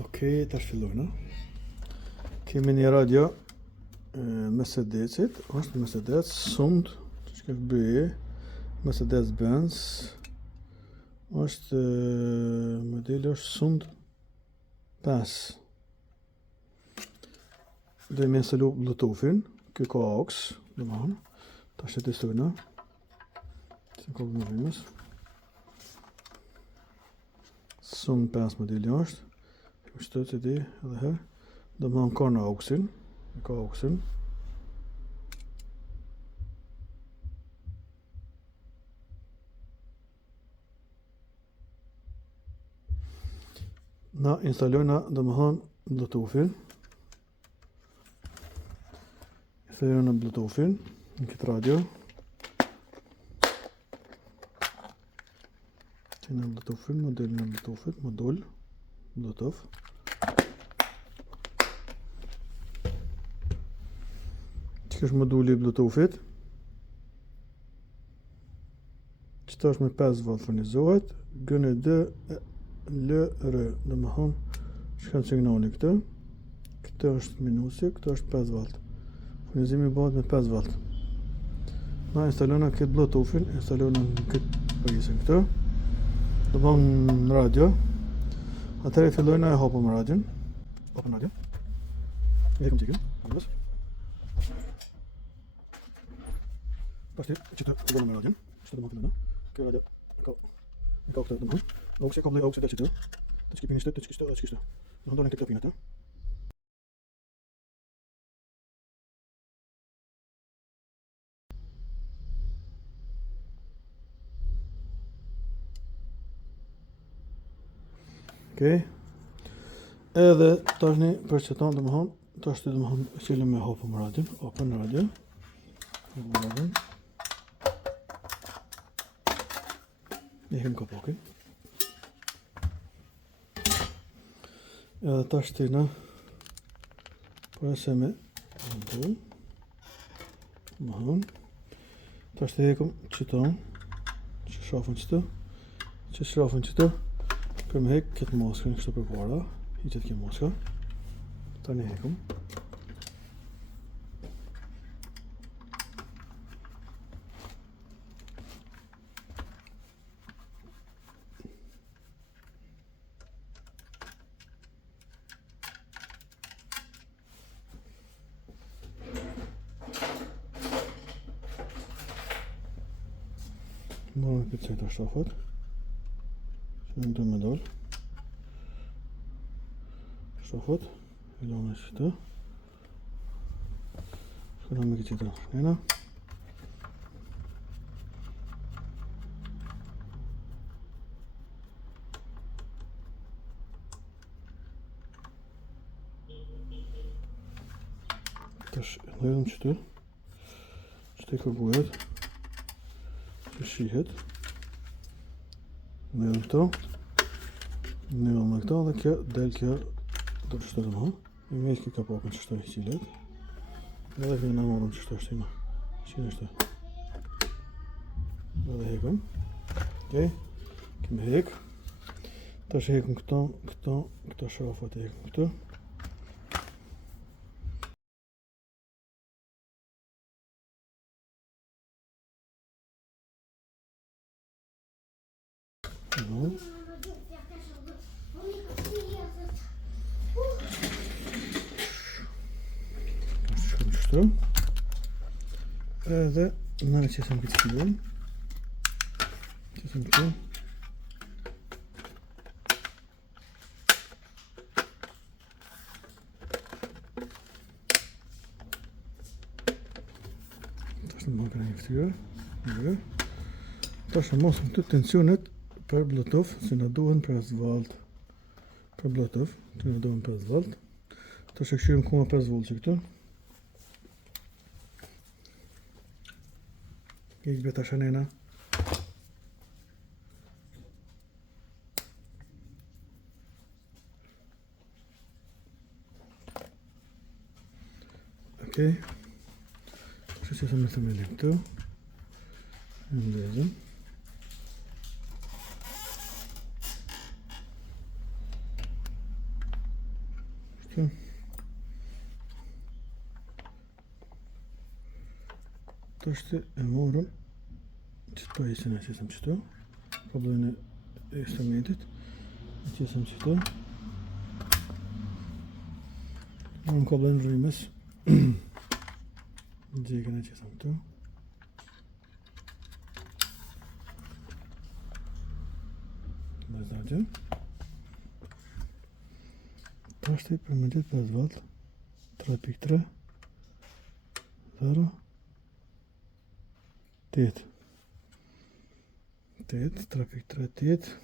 Okej, tash fillojna. Kemi një radio Mercedesit, është Mercedes sund, që shkë bëj, Mercedes Benz, është modeli është sund 5. Dhe me instalu Bluetoothin, kjo ka AUX, dhe më hanë, tash e testojna, se ka më vimës. Sund 5 modeli është, kështu që di edhe her, dhe më hanë ka në AUXin, ka AUXin. Na instalojna dhe më hanë Bluetoothin. Instalojna Bluetoothin në këtë radio. Që në Bluetoothin, model në Bluetoothit, modul Bluetooth. Që është moduli Bluetoothit. Qëta është me 5 volt furnizohet, gënë dë LR, dhe më thonë shkan signali këtë. Këtë është minusi, këtë është 5 volt. Furnizimi bëhet me 5 volt. Na instalojna këtë Bluetoothin, instalojna në këtë pajisën këtë. Dhe bëhem në radio. Atëre fillojna e hapëm radion. Hapëm radio. E hekëm qikën, përës. Pashti, që të bëhem me radion. Që të bëhem këllëna. Kjo radio e ka këtë dhe më thonë. AUX'a ka blej AUX'a del që të. Të që kipin ishte, të që kishte, dhe që kishte. Në hëndorin këtë kapinat, Okej. Edhe tashni për që tonë dhe më thonë, tashti dhe më thonë qëllëm me hapëm radion, open radio. Hapëm radion. Ikim kapakin. Edhe tashti na përse me modul. Më thonë. Tashti ikim qëton, që shafën qëtë, që shafën qëtë. Kërë me hekë këtë maskën kështu për para, i qëtë kjo maska. Ta një hekëm. Marrën këtë cejta shtafat. Që në të me dollë. Shtafat. Ilona që të. Shkëna me këtë cejta njëna. Tash e nëjdhëm që të. Që të i kërgujet. Që shihet. Nëjdhëm këto. Nëjdhëm me këto dhe kjo del kjo do të shtërëm ha. I me këtë kapakën që shtërë qilet. Edhe këtë në marrëm që shtërë shtima. Qine shtë. Edhe hekëm. Okej. Kemi hek. Tash hekëm këto shrafat e hekëm këto. Kështu. Edhe në qesëm këtë filon. Qesëm këtu. Tash në bankën e këtyre. Tash në mosëm të tensionet për Bluetooth, që në duhen 5 volt. Për Bluetooth, që në duhen 5 volt. Tash e këshyrim kuma 5 volt që këtu. Kijk beta shanena. Okej. Që që se me themelim këtu. Në ndezëm. Çıkın. Taştı umarım çıktı iyisini açasım çıktı. Kabloyu estimated açasım çıktı. Umarım kabloyu rüymez. Ceygen açasım çıktı. Zaten taştı permanent bezvald. Trapiktra. Zara. Tet. Trapiktra tet.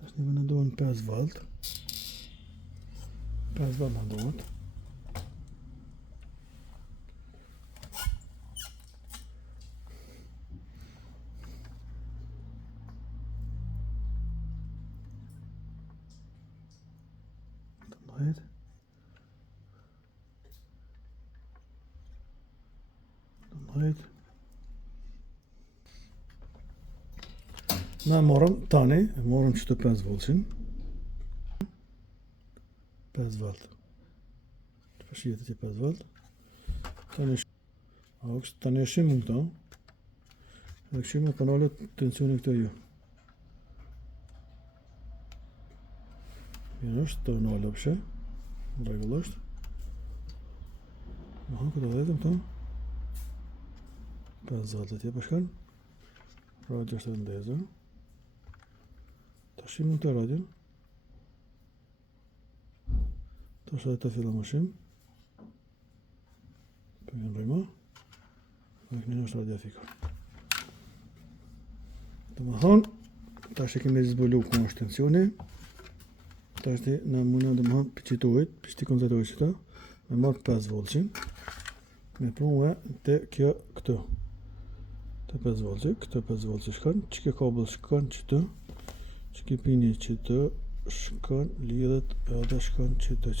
Taştı bana doğan bezvald. Bezvald'dan doğan. Hayır. Hayır. Ben moram tane, moram çıtı pez volçin. Pez volt. Verschiedene pez volt. Tane AUX tane şimung da. Şimung kanalı tensiyon ektiyor. Yunus da ne oldu bir şey? Regular. Aha kadar dedim tamam. Pez volt diye başkan. Radyosunun da yazıyor. Şimung da radyo. Taşayta filamaşım. Bugün rüyma. Bugün hoş radyo fikir. Tamam. Taşaki Mercedes Bluetooth konstansiyonu. Taşti namuna dama pichitoit, pichti konzatoista. Memor pez volçin. Meplon te kia kto. Te pez volçi, kto pez volçi şkan. Çiki kabel şkan çıtı. Çiki pini çıtı. Şkan liyadat ada şkan çıtı.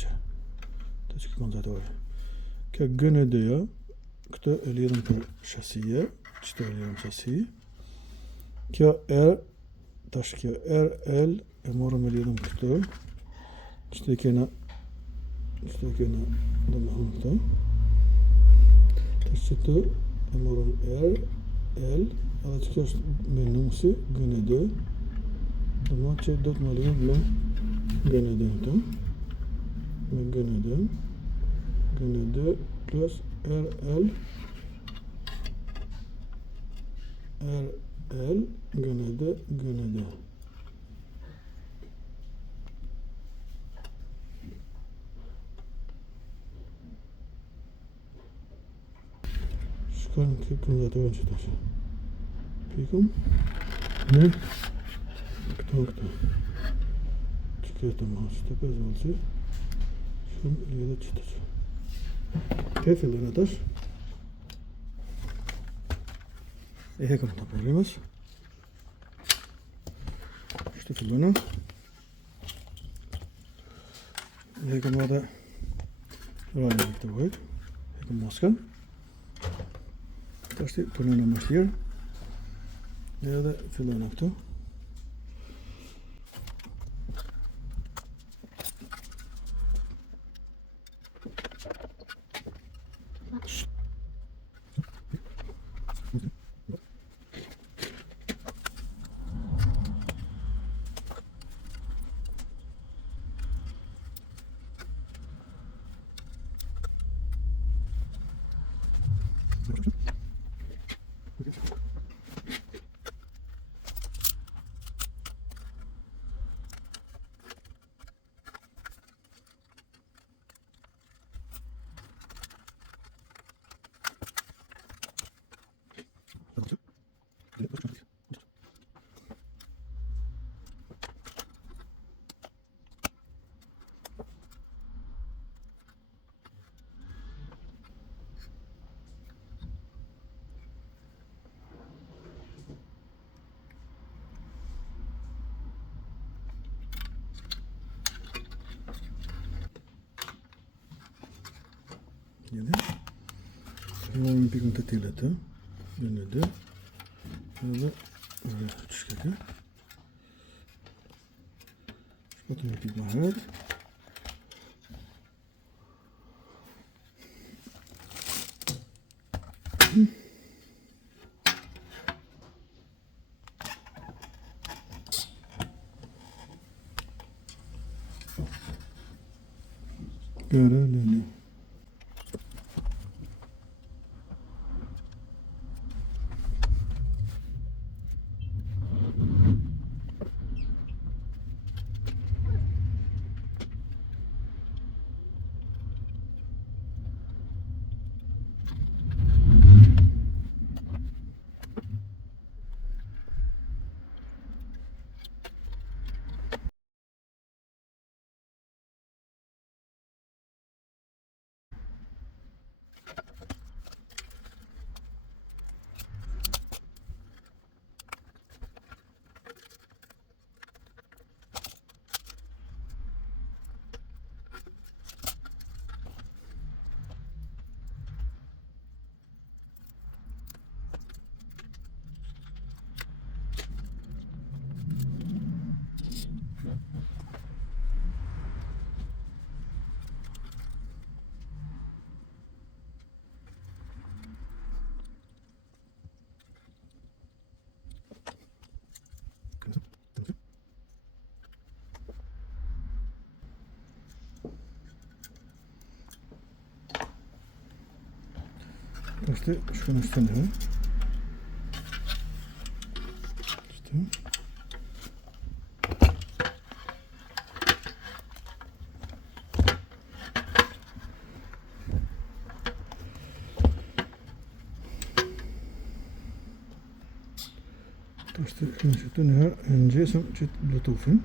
Taşki konzatori. Kia gönü diyor. Kto eliyorum per şasiye. Çıtı eliyorum şasiye. Kia taşki L moram eliyorum kto. İşte kena damahunta. Taşıtı moram L alaçkos menumsi gönede. Damaçe dot maliyum bile gönede tam. Gönede plus RL gönede. Şkan ki konzatörün çıtası. Pikum. Ne? Kto. Çıkıyor tamam. İşte pez olsun. Şun liyadat çıtası. Tefil anahtar. Ehekam da problemas. İşte filona. Ehekam da rayla birlikte koyuyor. Ehekam maskan. Taştı filona başlıyor. Ya da filona yaptı. Yedi. Şimdi bir gün tetikledi. Yönledi. Böyle çıkıyor. Wat heb ik maar uit? Caralho. İşte şunun üstüne. İşte. İşte şunu önce Bluetooth'un.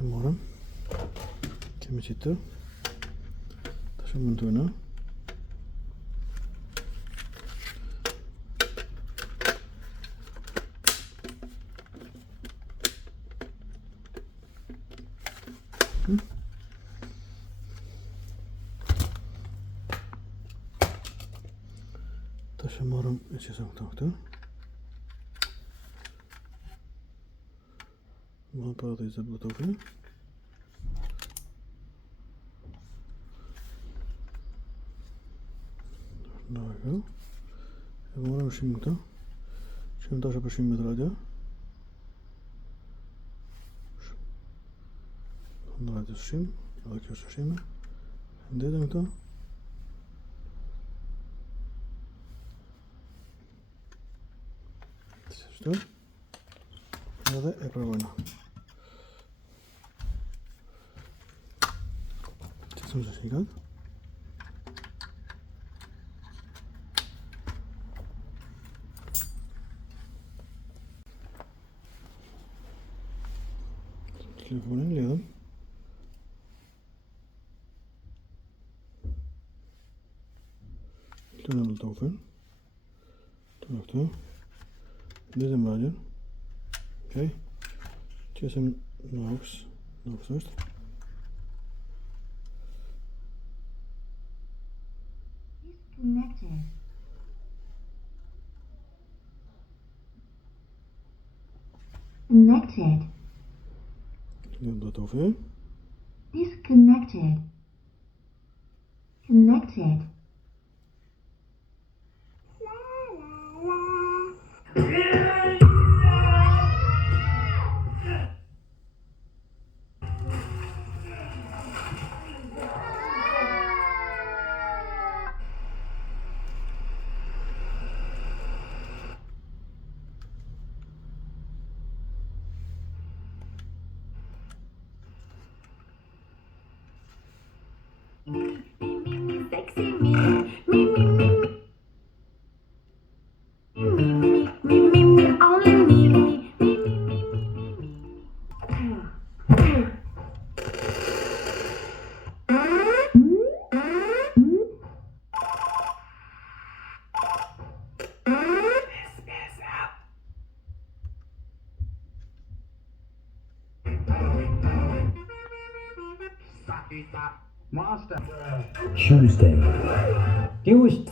Morgen. Kim sitter. 다시 한번 도나. 다시 morgen is het ook toch? Maar praat is dat Bluetooth, hè? Daar we go. En morgen misschien moeten. Misschien daar op een met radio. Dan draait de sim. Dan ik zo sim. En dit denk dan. Zo. Nada é para bueno. Estamos a chegar. Telefon inledim. Tunnel open. Terug. Dit is maar. Okay. Just some knobs first. Disconnected. Connected. Neem dat over. Disconnected. Connected. Sexy me, only me. Tuesday. Newest